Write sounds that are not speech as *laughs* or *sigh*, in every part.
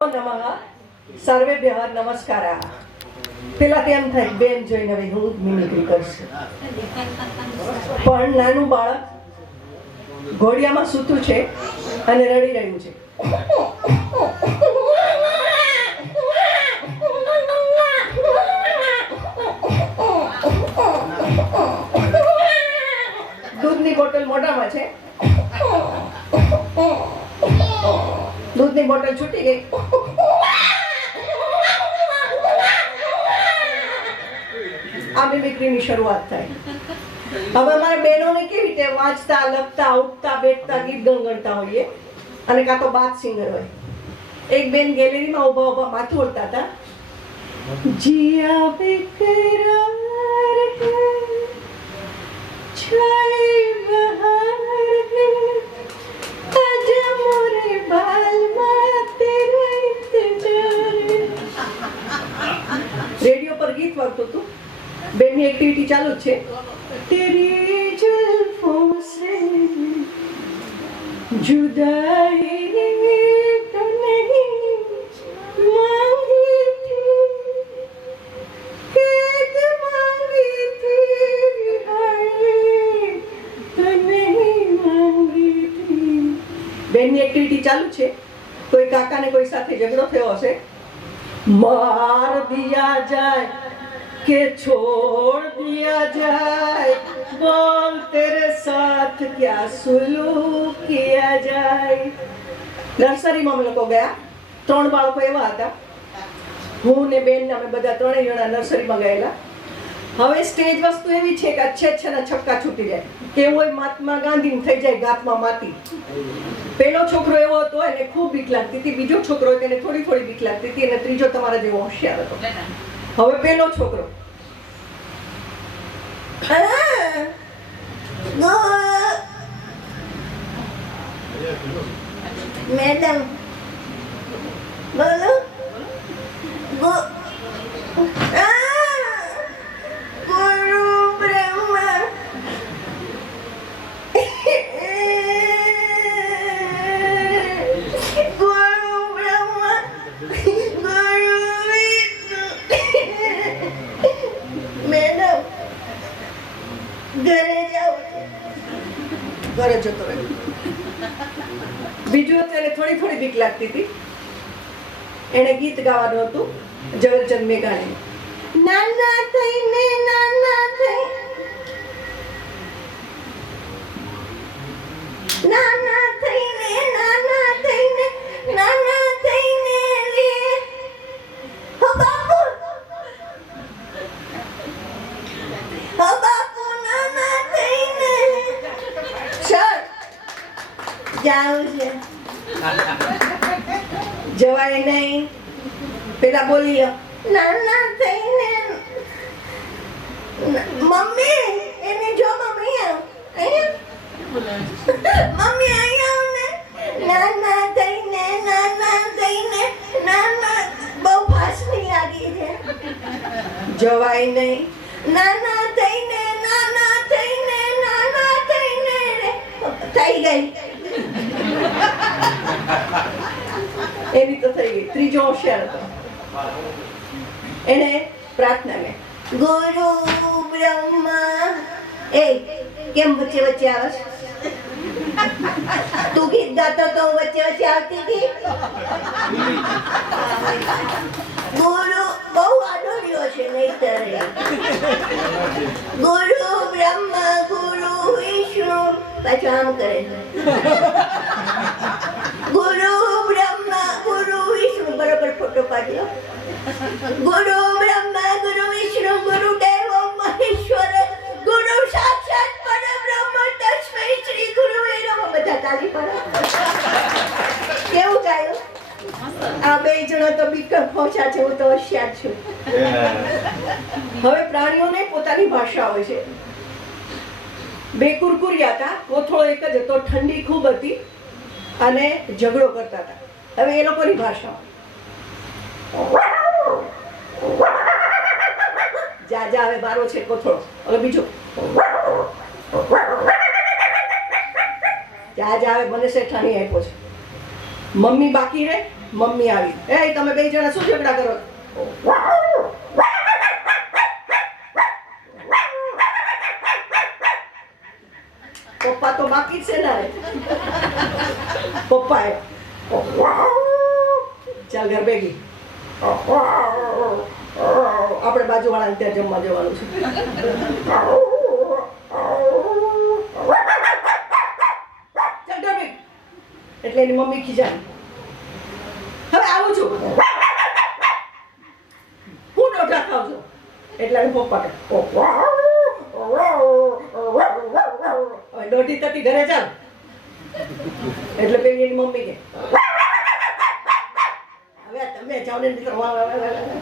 નમઃ. વ્યવહાર નમસ્કાર. પેલા તેમ થાય, બેન જોઈને હવે હું મિમિક્રી કરીશ. પણ નાનું બાળક ઘોડિયામાં સૂતું છે અને રડી રહ્યું છે. દૂધની બોટલ મોઢામાં છે. દૂધની બોટલ છૂટી ગઈ. આ મિમિક્રીની શરૂઆત થાય. હવે અમારા બહેનોને કેવી રીતે વાંચતા, લખતા, ઉઠતા, બેઠતા, ગીત ગણગણતા હોઈએ? અને કાં તો બાદ સિંગર હોય. એક બેન ગેલેરીમાં ઊભા ઊભા માથું ઓળતા હતા. જીયા બેકરાર છાઈ બહાર આજ મોરે બાલ માતે. રેડિયો પર ગીત વાગતું હતું. બેન્ડની એક્ટિવિટી ચાલુ છે તેરી જુલ્ફો સે જુદાઈ તો નહીં માંગી થી કેત માંગી થી હાય તો નહીં માંગી થી બેનની એક્ટિવિટી ચાલુ છે કોઈ કાકાને કોઈ સાથે ઝઘડો થયો હશે માર દિયા જાય कि छोड़ दिया जाए बोल तेरे साथ क्या सुलूक किया जाए નર્સરીમાં અમે લોકો ગયા ત્રણ બાળકો એવા હતા હું ને બેન ને અમે બધા ત્રણેય જણા નર્સરીમાં ગયેલા હવે સ્ટેજ વસ્તુ એવી છે કે અચ્છે અચ્છે ના છક્કા છૂટી જાય કેવું હોય મહાત્મા ગાંધી થઈ જાય ગાતમાં માતી પેલો છોકરો એવો હતો એને ખૂબ બીક લાગતી હતી બીજો છોકરો હતો એને થોડી થોડી બીક લાગતી હતી અને ત્રીજો તમારા જેવો હોશિયાર હતો હવે પેલો છોકરો. મેડમ બોલો ગો- આ! ગુરુ બ્રહ્મા ગુરુ બ્રહ્મા ગુરુ વિષ્ણુ મેડમ ઘરે જતો રહ્યો બીજું હતું એને થોડી થોડી બીક લાગતી હતી. એણે ગીત ગાવાનું હતું, ઝવેરચંદ મેઘાણી નાના થઈને નાના થઈ નાના થઈને નાના થઈને નાના થઈને રે હો બાપુ હો બાપુ નાના થઈને સર જાવું છે જવાય નહીં પેલા નાના થઈને મમ્મી એને જો મમ્મી અહીંયા મમ્મી અહીંયા ને. નાના થઈને નાના થઈને નાના બહુ ફાસની લાગી છે. જવાય નહીં. નાના થઈને નાના થઈને નાના થઈને થઈ ગઈ. એવી તો થઈ ગઈ. ત્રીજો હોશિયાર હતો. એને પ્રાર્થના મેં. ગુરુ બ્રહ્મા. એ, કેમ વચ્ચે વચ્ચે આવે છે? તું ગીત ગાતો તો વચ્ચે વચ્ચે આવતી હતી? ગુરુ બહુ આડોડ્યો છે નહીતર ગુરુ બ્રહ્મા, ગુરુ વિષ્ણુ. પાછું આમ કરે. ગુરુ પાડ્યો ગુરુ બ્રહ્મા, ગુરુ વિષ્ણુ, ગુરુ દેવ, મહેશ્વર, ગુરુ સાક્ષાત પરબ્રહ્મ, તસ્મૈ શ્રી ગુરુ નમઃ બધા તાલી પાડો. કેવું ગાયું? આ બે જણા તો બીકર પહોંચ્યા છે, હું તો હોશિયાર છું. હવે પ્રાણીઓને પોતાની ભાષા હોય છે. બે કુરકુરિયા હતા, કોથળો એક જ હતો, ઠંડી ખૂબ હતી અને ઝઘડો કરતા હતા. હવે એ લોકોની ભાષા જા જા, હવે મારો છે કોથળો હવે બીજો. જા જા, હવે મને શેઠાણી આપ્યો છે. મમ્મી બાકી રે મમ્મી આવી. એ તમે બે જણા શું ઝઘડા કરો? પપ્પા તો બાકી છે ને પપ્પા ચાલ, ઘર ભેગી. આપણે બાજુવાળાને ત્યાં જમવા જવાનું છે. એટલે એની મમ્મી ખીજાણી હવે આવું છું. હું ડોઢા ખાવ છું એટલે એની પપ્પા હવે દોઢી તટી ઘરે ચાલ. એટલે પેલી એની મમ્મી કે હવે તમે જાઓ ને નીકળો. વા, વા, વા, વા, વા.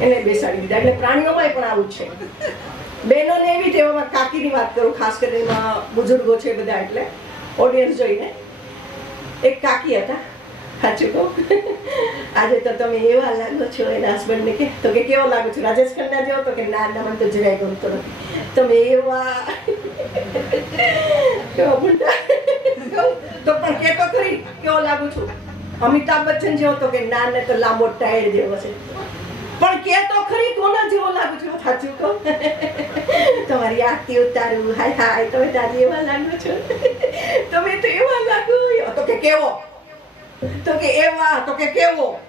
એને બેસાડી દીધા. એટલે પ્રાણીઓમાં પણ આવું છે. બહેનોને એવી ટેવામાં કાકીની વાત કરું ખાસ કરીને બુઝુર્ગો છે બધા એટલે ઓડિયન્સ જોઈને. એક કાકી હતા સાચું કહું. આજે તો તમે એવા લાગો છો એના હસબન્ડને કે તો કે કેવો લાગો છો? રાજેશ ખન્ના જેવો તો કે ના ના મને તો જરાય ગમતો નથી. તમે એવા *laughs* તો પણ કે તો ખરી કેવો લાગુ છું? અમિતાભ બચ્ચન જેવો તો કે ના ને તો લાંબો ટાયર જેવો છે. પણ કે તો ખરી કોના જેવો લાગુ છો? સાચું કહો? તમારી આરતી ઉતારું, હાય હાય, તમે દાદી એવા લાગો છો. તમે તો એવા લાગો. તો કે કેવો? તો કે એવા, તો કે કેવો?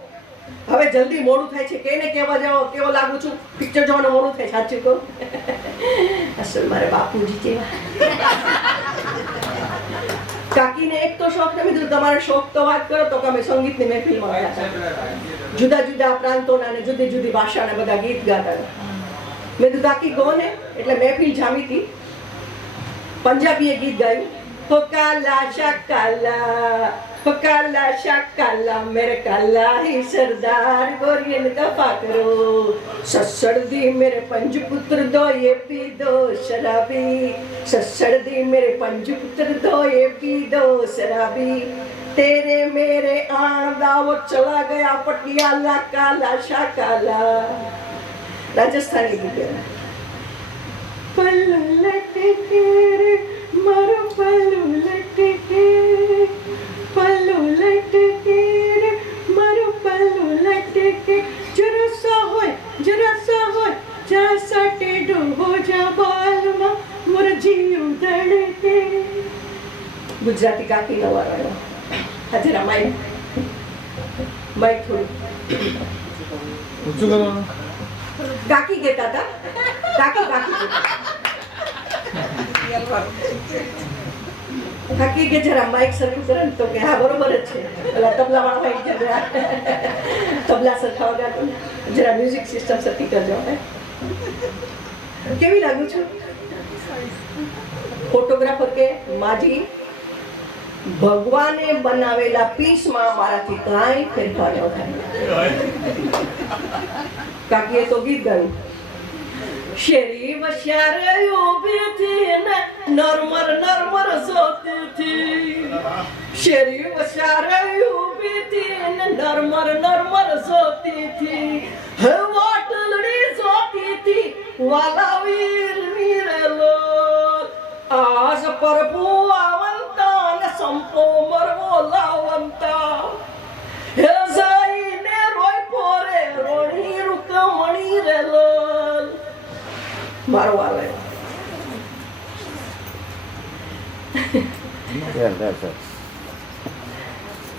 હવે જલ્દી મોડું થાય છે. કેને કેવા જાવ, કેવો લાગુ છું? પિક્ચર જોવાનું મોડું થાય, સાચું કહું? અસલ મારે બાપુજી જેવા. કાકીને એક તો શોખ નથી કીધું તમારે શોખ તો વાત કરો, તો અમે સંગીતની મહેફિલમાં ગયા જુદા જુદા પ્રાંતોના ને જુદી જુદી ભાષાના બધા ગીત ગાતા મેં કીધું, કાકી, ગો ને. એટલે મહેફિલ જામી હતી. પંજાબીએ ગીત ગાયું, તો કાલા શાકાલા ਕਾਲਾ ਸ਼ਾ ਕਾਲਾ ਮੇਰੇ ਕਾਲਾ ਹੀ ਸਰਦਾਰ ਗੋਰੀਆਂ ਨੂੰ ਦਫਾ ਕਰੋ। ਸੱਸੜ ਦੀ ਮੇਰੇ ਪੰਜ ਪੁੱਤਰ ਦੋਏ ਪੀ, ਦੋ ਸ਼ਰਾਬੀ। ਸੱਸੜ ਦੀ ਮੇਰੇ ਪੰਜ ਪੁੱਤਰ ਦੋਏ ਪੀ, ਦੋ ਸ਼ਰਾਬੀ। ਤੇਰੇ ਮੇਰੇ ਆਂਦਾ ਉਹ ਚਲਾ ਗਿਆ ਪਟਿਆਲਾ, ਕਾਲਾ ਸ਼ਾ ਕਾਲਾ ਰਾਜਸਥਾਨੀ ਦੀ ਗਿਆ ਪੱਲੂ ਲੱਟ ਕੇ ਮਰ ਪੱਲੂ ਲੱਟ ਕੇ પલ્લુ લટકે રે મારું પલ્લુ લટકે. જરા હોય જરા હોય જા સટે ડૂબો જા બાલમાં મોર જીવ ધડકે. ગુજરાતી કાકી નવા રહ્યો આજે રમાય માઇક. થોડું. શું કરવાનું? કાકી કહેતા હતા. કાકી કાકી કાકી કે જરા માઇક સરખું કરે ને તો કે હા બરોબર જ છે. પેલા તબલા વાળા ભાઈ કે જરા તબલા સરખા વગાડો ને. જરા મ્યુઝિક સિસ્ટમ સરખી કરજો કેવી લાગુ છું? ફોટોગ્રાફર કે માજી ભગવાને બનાવેલા પીસમાં મારાથી કાંઈ ફેરફાર ન થાય. કાકીએ તો ગીત ગાયું. શેરી વસ્યારે ઊભી થી ને નરમર નરમર જોતી થી શેરી વસ્યારે ઊભી થી ને નરમર નરમર જોતી થી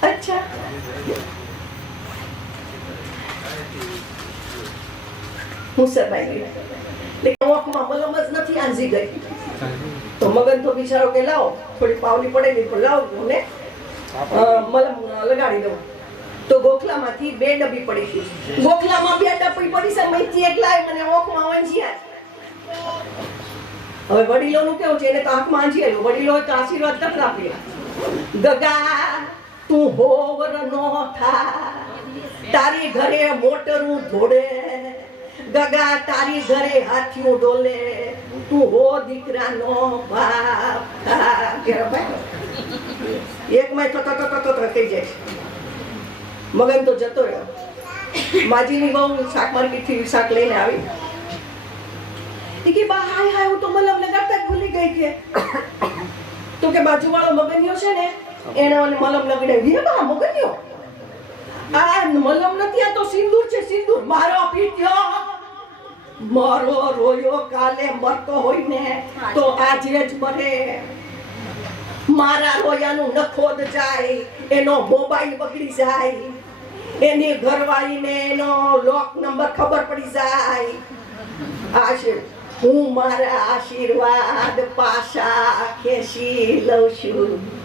અચ્છા. શરમાઈ આંખમાં મલમ જ નથી આંજી ગઈ. તો મગન તો બિચારો કે લાવો, થોડી પાવલી પડેલી પણ લાવો ને મલમ લગાડી દઉં. તો ગોખલામાંથી બે ડબ્બી પડી ગઈ ગોખલામાં બે ડબ્બી પડી છે, મૈથી એકલા મને ઓખમાં વાંજ્યા હવે વડીલોનું કેવું છે? એને તો આંખમાં આંજી વડીલો તો આશીર્વાદ તક આપે ગગા, તું હોવર નો થા. તારી ઘરે મોટરું ધોડે ગગા, તારી ઘરે હાથિયું ડોલે. તું હો દીકરા નો બાપ એક માં તો તો તો થઈ જાય. મગન તો જતો રહ્યો. માજીની બહુ શાક માર્કેટથી શાક લઈને આવી. કે બા હાય હાય હું તો મલમ લગાડતા ભૂલી ગઈ કે. તો કે બાજુવાળો મગનિયો છે ને એને મને મલમ લગાડી. હે બા મગનિયો? આ મલમ નથી આ તો સિંદૂર છે સિંદૂર. મારો પીટ્યો મારો રોયો કાલે મરતો હોય ને તો આજે જ મરે. મારા રોયાનું નખોદ જાય એનો મોબાઈલ બગડી જાય. એની ઘરવાળીને એનો લોક નંબર ખબર પડી જાય. આશીર હું મારા આશીર્વાદ પાછા ખેંચી લઉં છું.